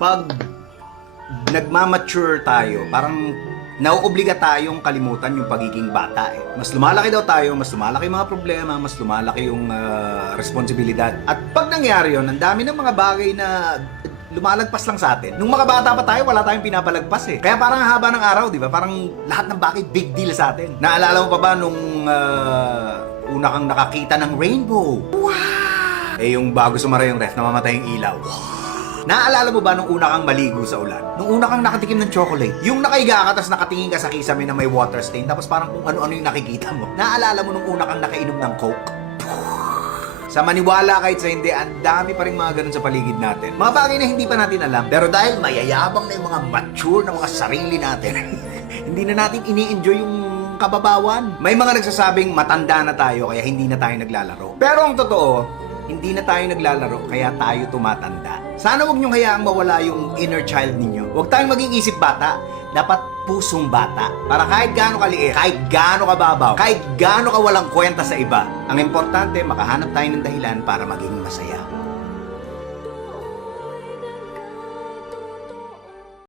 Pag nagmamature tayo, parang nauobliga tayong kalimutan yung pagiging bata eh. Mas lumalaki daw tayo, mas lumalaki yung mga problema, mas lumalaki yung responsibilidad. At pag nangyari yun, ang dami ng mga bagay na lumalagpas lang sa atin. Nung mga bata pa tayo, wala tayong pinapalagpas eh. Kaya parang haba ng araw, di ba? Parang lahat ng bagay big deal sa atin. Naalala mo pa ba nung una kang nakakita ng rainbow? Wow! Eh yung bago sumara yung ref, namamatay yung ilaw. Naalala mo ba nung una kang maligo sa ulan? Nung una kang nakatikim ng chocolate? Yung nakaiga ka, tapos nakatingin ka sa kisame na may water stain, tapos parang kung ano-ano yung nakikita mo. Naalala mo nung una kang nakainom ng Coke? Sa maniwala kahit sa hindi, ang dami pa rin mga ganun sa paligid natin. Mga bagay na hindi pa natin alam. Pero dahil mayayabang na yung mga mature na mga sarili natin, hindi na natin ini-enjoy yung kababawan. May mga nagsasabing matanda na tayo kaya hindi na tayo naglalaro. Pero ang totoo, hindi na tayo naglalaro kaya tayo tumatanda. Sana huwag niyong hayaang mawala yung inner child ninyo. Huwag tayong maging isip bata. Dapat pusong bata. Para kahit gaano kaliit, kahit gaano kababaw, kahit gaano ka walang kwenta sa iba, ang importante, makahanap tayo ng dahilan para maging masaya.